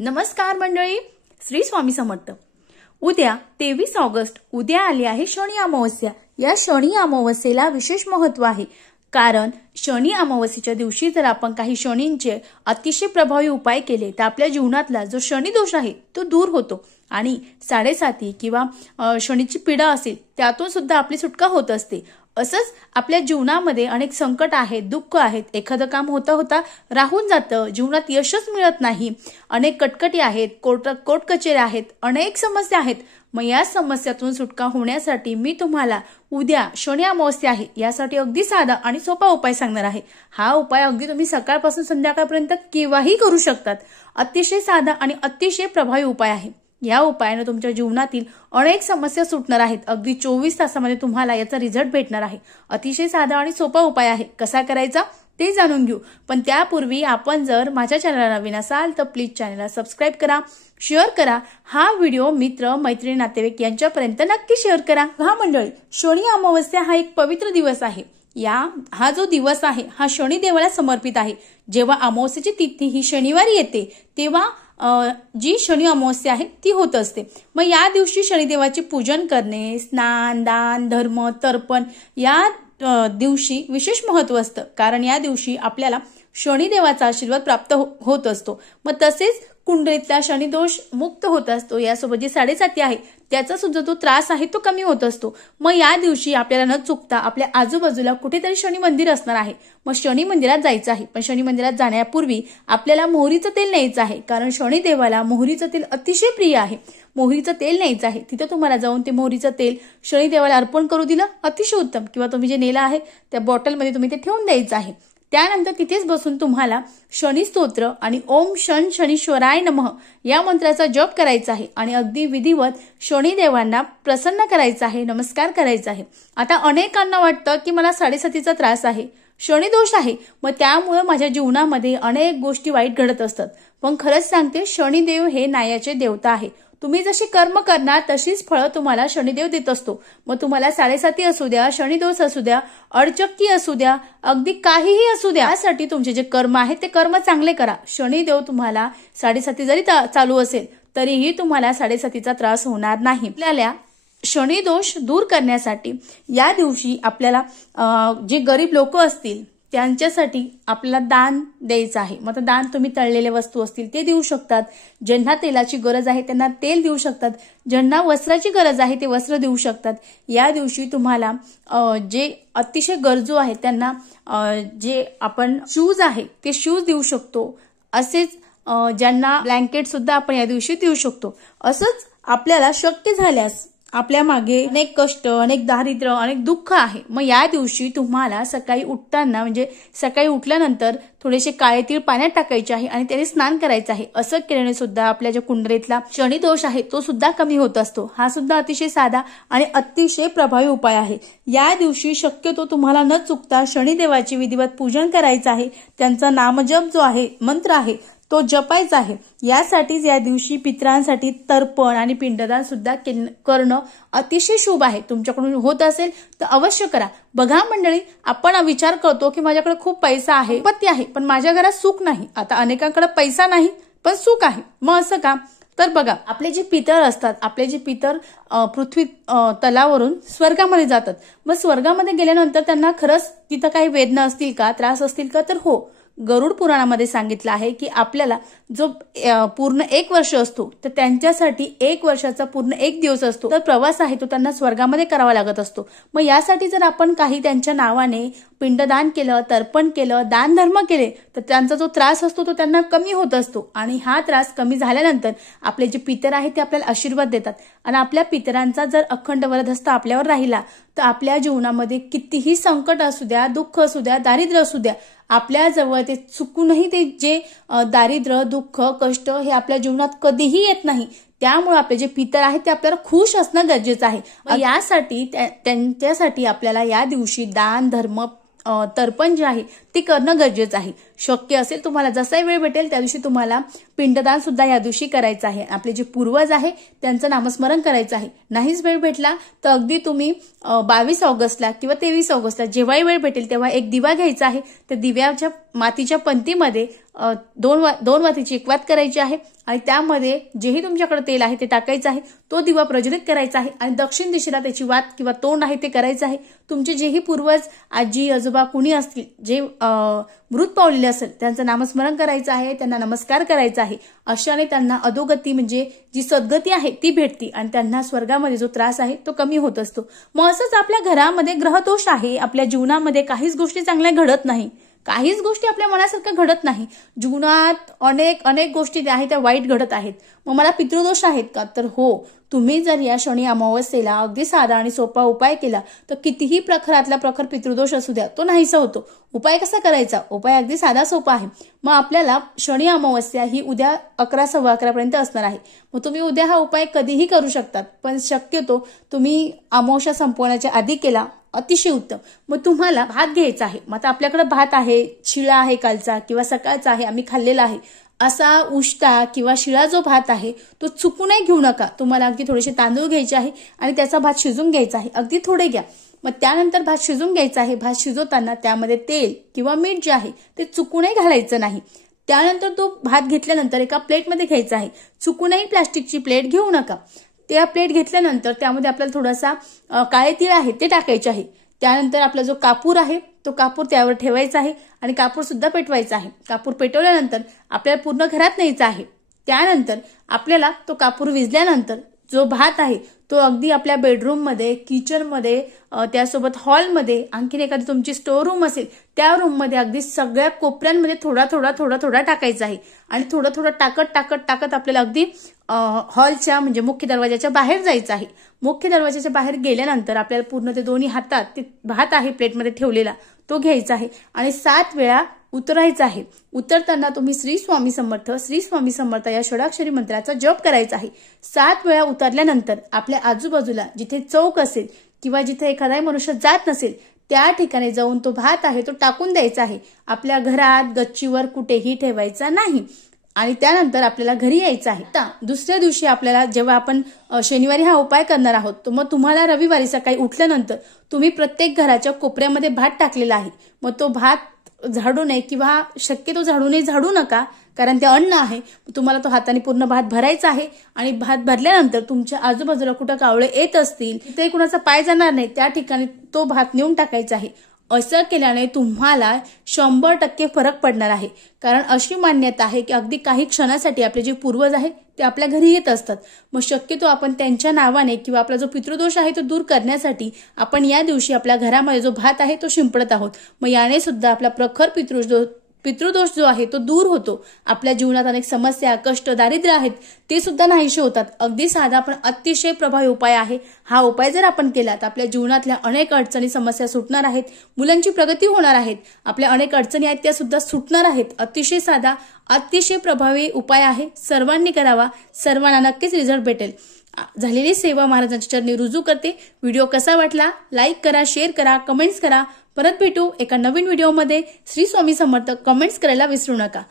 नमस्कार मंडळी, श्री स्वामी समर्थ। उद्या 23 ऑगस्ट उद्या आली आहे शनी अमावस्या। या शनी अमावस्येला विशेष महत्त्व आहे, कारण शनी अमावस्येच्या दिवशी जर आपण काही शनींचे अतिशय प्रभावी उपाय केले तर आपल्या जीवनातला जो शनी दोष आहे तो दूर होतो आणि 7.5 किंवा शनीची पीडा असेल त्यातून सुद्धा आपली सुटका होत असते। असंच आपल्या जीवनामध्ये अनेक संकट आहेत, दुःख आहेत, एखादं काम होता होता राहून जातं, जीवनात यशच मिळत नाही, अनेक कटकटी आहेत, कोर्ट कचेऱ्या आहेत, अनेक समस्या आहेत। मग या समस्यातून सुटका होण्यासाठी मी तुम्हाला उद्या शनी अमावस्या आहे यासाठी अगदी साधा आणि सोपा उपाय सांगणार आहे। हा उपाय अगदी तुम्ही सकाळपासून संध्याकाळपर्यंत केव्हाही करू शकतात। अतिशय साधा आणि अतिशय प्रभावी उपाय आहे। या उपायाने तुमच्या जीवनातील अनेक समस्या सुटणार आहेत। अगदी 24 तासामध्ये तुम्हाला याचा रिझल्ट भेटणार आहे। अतिशय साधा आणि सोपा उपाय आहे। कसा करायचा ते जाणून घेऊ, पण त्यापूर्वी आपण जर माझ्या चॅनलला नवीन असाल तर प्लीज चॅनलला सबस्क्राइब करा, शेअर करा, हा व्हिडिओ मित्र, मैत्रिणी, नातेवाईक यांच्यापर्यंत नक्की शेअर करा। हा मंडळी, शनी अमावस्या हा एक पवित्र दिवस आहे। हा जो दिवस आहे हा शनी देवाला समर्पित आहे। जेव्हा अमावस्येची तिथी ही शनिवारी येते तेव्हा जी शनी अमावस्या आहे ती होत असते। मग या दिवशी शनिदेवाचे पूजन करणे, स्नान, दान, धर्म, तर्पण या दिवशी विशेष महत्त्व असतं, कारण या दिवशी आपल्याला शनिदेवाचा आशीर्वाद प्राप्त होत असतो। मग तसेच कुंडलीतला शनिदोष मुक्त होत असतो। यासोबत जी 7.5 आहे त्याचा सुद्धा जो त्रास आहे तो कमी होत असतो। मग या दिवशी आपल्याला न चुकता आपल्या आजूबाजूला कुठेतरी शनी मंदिर असणार आहे, मग शनी मंदिरात जायचं आहे। पण शनी मंदिरात जाण्यापूर्वी आपल्याला मोहरीचं तेल न्यायचं आहे, कारण शनिदेवाला मोहरीचं तेल अतिशय प्रिय आहे। मोहरीचं तेल न्यायचं आहे। तिथे तुम्हाला जाऊन ते मोहरीचं तेल शनिदेवाला अर्पण करू दिलं अतिशय उत्तम, किंवा तुम्ही जे नेलं आहे त्या बॉटलमध्ये तुम्ही ते ठेवून द्यायचं आहे। त्यानंतर तिथेच बसून तुम्हाला शनी स्तोत्र आणि ओम शन शनीश्वराय नमः या मंत्राचा जप करायचा आहे आणि अगदी विधिवत शनिदेवांना प्रसन्न करायचं आहे, नमस्कार करायचा आहे। आता अनेकांना वाटतं की मला 7.5चा त्रास आहे, शनी दोष आहे, मग त्यामुळे माझ्या जीवनामध्ये अनेक गोष्टी वाईट घडत असतात। पण खरंच सांगते, शनिदेव हे न्यायाचे देवता आहे। तुम्ही जशी कर्म करणार तशीच फळं तुम्हाला शनिदेव देत असतो। मग तुम्हाला 7.5 असू द्या, शनिदोष असू द्या, अडचक्की असू द्या, अगदी काहीही असू द्या, यासाठी तुमचे जे कर्म आहेत ते कर्म चांगले करा। शनिदेव तुम्हाला 7.5 जरी चालू असेल तरीही तुम्हाला 7.5चा त्रास होणार नाही। आपल्याला शनी दोष दूर करण्यासाठी या दिवशी आपल्याला जे गरीब लोक असतील त्यांच्यासाठी आपल्याला दान द्यायचं आहे। मग दान तुम्ही तळलेले वस्तू असतील ते देऊ शकतात, ज्यांना तेलाची गरज आहे त्यांना तेल देऊ शकतात, ज्यांना वस्त्राची गरज आहे ते वस्त्र देऊ शकतात। या दिवशी तुम्हाला जे अतिशय गरजू आहेत त्यांना जे आपण शूज आहे ते शूज देऊ शकतो। असेच ज्यांना ब्लँकेट सुद्धा आपण या दिवशी देऊ शकतो। असंच आपल्याला शक्य झाल्यास आपल्या मागे अनेक कष्ट, अनेक दारिद्र्य, अनेक दुःख आहे, मग या दिवशी तुम्हाला सकाळी उठताना म्हणजे सकाळी उठल्यानंतर थोडेसे काळे तीळ पाण्यात टाकायचे आहे आणि त्याने स्नान करायचं आहे। असं केल्याने सुद्धा आपल्या ज्या कुंडलीतला शनी दोष आहे तो सुद्धा कमी होत असतो। हा सुद्धा अतिशय साधा आणि अतिशय प्रभावी उपाय आहे। या दिवशी शक्यतो तुम्हाला न चुकता शनिदेवाचे विधिवत पूजन करायचं आहे, त्यांचा नामजप जो आहे, मंत्र आहे तो जपायचा आहे। यासाठीच या दिवशी पितरांसाठी तर्पण आणि पिंडदान सुद्धा करणं अतिशय शुभ आहे। तुमच्याकडून होत असेल तर अवश्य करा। बघा मंडळी, आपण विचार करतो की माझ्याकडे खूप पैसा आहे, संपत्ती आहे, पण माझ्या घरात सुख नाही। आता अनेकांकडे पैसा नाही पण सुख आहे, मग असं का? तर बघा, आपले जे पितर असतात, आपले जे पितर पृथ्वी तलावरून स्वर्गामध्ये जातात। मग स्वर्गामध्ये गेल्यानंतर त्यांना खरंच तिथं काही वेदना असतील का, त्रास असतील का? तर हो, गरुड पुराणामध्ये सांगितलं आहे की आपल्याला जो पूर्ण 1 वर्ष असतो तर त्यांच्यासाठी 1 वर्षाचा पूर्ण 1 दिवस असतो, तर प्रवास आहे तो त्यांना स्वर्गामध्ये करावा लागत असतो। मग यासाठी जर आपण काही त्यांच्या नावाने पिंडदान केलं, तर्पण केलं, दान धर्म केले तर त्यांचा जो त्रास असतो तो त्यांना कमी होत असतो आणि हा त्रास कमी झाल्यानंतर आपले जे पितर आहेत ते आपल्याला आशीर्वाद देतात आणि आपल्या पितरांचा जर अखंड वरदहस्त आपल्यावर राहिला तर आपल्या जीवनामध्ये कितीही संकट असू द्या, दुःख असू द्या, दारिद्र्य असू द्या, आपल्या जवळ ते चुकूनही ते जे दारिद्र्य, दुःख, कष्ट हे आपल्या जीवनात कधीही येत नाही। त्यामुळे आपले जे पितर आहेत ते आपल्याला खुश असणं गरजेचं आहे। यासाठी त्यांच्यासाठी आपल्याला या दिवशी दान, धर्म, तर्पण जे आहे ते करणं गरजेचं आहे। शक्य असेल तुम्हाला जसा वेळ भेटेल त्या दिवशी तुम्हाला पिंडदान सुद्धा या दिवशी करायचं आहे. आपले जे पूर्वज आहे त्यांचं नामस्मरण करायचं आहे. नाहीच वेळ भेटला तर अगदी तुम्ही 22 ऑगस्टला किंवा 23 ऑगस्टला जेव्हाही वेळ भेटेल तेव्हा एक दिवा घ्यायचा आहे. त्या दिव्याच्या मातीच्या पंतीमध्ये दोन वातीची एक वात करायची आहे आणि त्यामध्ये जेही तुमच्याकडे तेल आहे ते टाकायचं आहे. तो दिवा प्रज्वलित करायचा आहे आणि दक्षिण दिशेला त्याची वात किंवा तोंड आहे ते करायचं आहे. तुमचे जेही पूर्वज आजी आजोबा कुणी असतील जे मृत पावलेले असेल त्यांचं नामस्मरण करायचं आहे, त्यांना नमस्कार करायचा आहे. अशाने त्यांना अधोगती म्हणजे जी सद्गती आहे ती भेटती आणि त्यांना स्वर्गामध्ये जो त्रास आहे तो कमी होत असतो. मग असंच आपल्या घरामध्ये ग्रहदोष आहे, आपल्या जीवनामध्ये काहीच गोष्टी चांगल्या घडत नाही, काहीच गोष्टी आपल्या मनासारखं घडत नाही. जीवनात अनेक गोष्टी ज्या आहेत त्या वाईट घडत आहेत. मग मला पितृदोष आहेत का? तर हो, तुम्ही जर या शनी अमावस्येला अगदी साधा आणि सोपा उपाय केला तर कितीही प्रखरातला प्रखर पितृदोष असू द्या तो नाहीसा होतो. उपाय कसा करायचा? उपाय अगदी साधा सोपा आहे. मग आपल्याला शनी अमावस्या ही उद्या 11, 11:15 पर्यंत असणार आहे. मग तुम्ही उद्या हा उपाय कधीही करू शकतात, पण शक्यतो तुम्ही अमावस्या संपवण्याच्या आधी केला अतिशय उत्तम. मग तुम्हाला भात घ्यायचा आहे. मग आता आपल्याकडे भात आहे, शिळा आहे कालचा किंवा सकाळचा आहे, आम्ही खाल्लेला आहे, असा उष्टा किंवा शिळा जो भात आहे तो चुकूनही घेऊ नका. तुम्हाला अगदी थोडेसे तांदूळ घ्यायचे आहे आणि त्याचा भात शिजून घ्यायचा आहे. अगदी थोडे घ्या. मग त्यानंतर भात शिजून घ्यायचा आहे. भात शिजवताना त्यामध्ये तेल किंवा मीठ जे आहे ते चुकूनही घालायचं नाही. त्यानंतर तो भात घेतल्यानंतर एका प्लेटमध्ये घ्यायचा आहे. चुकूनही प्लास्टिकची प्लेट घेऊ नका. त्या प्लेट घेतल्यानंतर त्यामध्ये आपल्याला थोडासा काळे तीळ आहे ते टाकायचे आहे. त्यानंतर आपला जो कापूर आहे तो कापूर त्यावर ठेवायचा आहे आणि कापूर सुद्धा पेटवायचा आहे. कापूर पेटवल्यानंतर आपल्याला पूर्ण घरात न्यायचा आहे. त्यानंतर आपल्याला तो कापूर विझल्यानंतर जो भात आहे तो अगदी आपल्या बेडरूममध्ये, किचनमध्ये, त्यासोबत हॉलमध्ये, आणखीन एखादी तुमची स्टोर रूम असेल त्या रूममध्ये अगदी सगळ्या कोपऱ्यांमध्ये थोडा थोडा टाकायचा आहे. आणि थोडं टाकत आपल्याला अगदी हॉलच्या म्हणजे मुख्य दरवाजाच्या बाहेर जायचं आहे. मुख्य दरवाजाच्या बाहेर गेल्यानंतर आपल्याला पूर्ण ते दोन्ही हातात ते भात आहे प्लेटमध्ये ठेवलेला तो घ्यायचा आहे आणि 7 वेळा उतरायचं आहे. उतरताना तुम्ही श्री स्वामी समर्थ या षडाक्षरी मंत्राचा जप करायचा आहे. 7 वेळा उतरल्यानंतर आपल्या आजूबाजूला जिथे चौक असेल किंवा जिथे एखादा मनुष्य जात नसेल त्या ठिकाणी जाऊन तो भात आहे तो टाकून द्यायचा आहे. आपल्या घरात गच्चीवर कुठेही ठेवायचा नाही आणि त्यानंतर आपल्याला घरी यायचं आहे. आता दुसऱ्या दिवशी आपल्याला जेव्हा आपण शनिवारी हा उपाय करणार आहोत तर मग तुम्हाला रविवारी सकाळी उठल्यानंतर तुम्ही प्रत्येक घराच्या कोपऱ्यामध्ये भात टाकलेला आहे. मग तो भात झाडू नये किंवा शक्यतो झाडू नका, कारण ते अन्न आहे. तुम्हाला तो हाताने पूर्ण भात भरायचा आहे आणि भात भरल्यानंतर तुमच्या आजूबाजूला कुठं कावळे येत असतील तिथे कुणाचा पाय जाणार नाही त्या ठिकाणी तो भात नेऊन टाकायचा आहे. असं केल्याने तुम्हाला 100% फरक पडणार आहे. कारण अशी मान्यता आहे की अगदी काही क्षणासाठी आपले जे पूर्वज आहेत ते आपल्या घरी येत असतात. मग शक्यतो आपण त्यांच्या नावाने किंवा आपला जो पितृदोष आहे तो दूर करण्यासाठी आपण या दिवशी आपल्या घरामध्ये जो भात आहे तो शिंपडत आहोत. मग याने सुद्धा आपला प्रखर पितृदोष जो आहे तो दूर होतो. आपल्या जीवनात अनेक समस्या, कष्ट, दारिद्र्य आहेत ते सुद्धा नाहीसे होतात. अगदी साधा पण अतिशय प्रभावी उपाय आहे. हा उपाय जर आपण केला तर आपल्या जीवनातल्या अनेक अडचणी, समस्या सुटणार आहेत. मुलांची प्रगती होणार आहेत. आपल्या अनेक अडचणी आहेत त्या सुद्धा सुटणार आहेत. अतिशय साधा, अतिशय प्रभावी उपाय आहे. सर्वांनी करावा. सर्वांना नक्कीच रिझल्ट भेटेल. झालेली सेवा महाराजांच्या चरणी रुजू करते. व्हिडिओ कसा वाटला? लाईक करा, शेअर करा, कमेंट्स करा. परत भेटू एका नवीन व्हिडिओमध्ये. श्री स्वामी समर्थ. कमेंट्स करायला विसरू नका.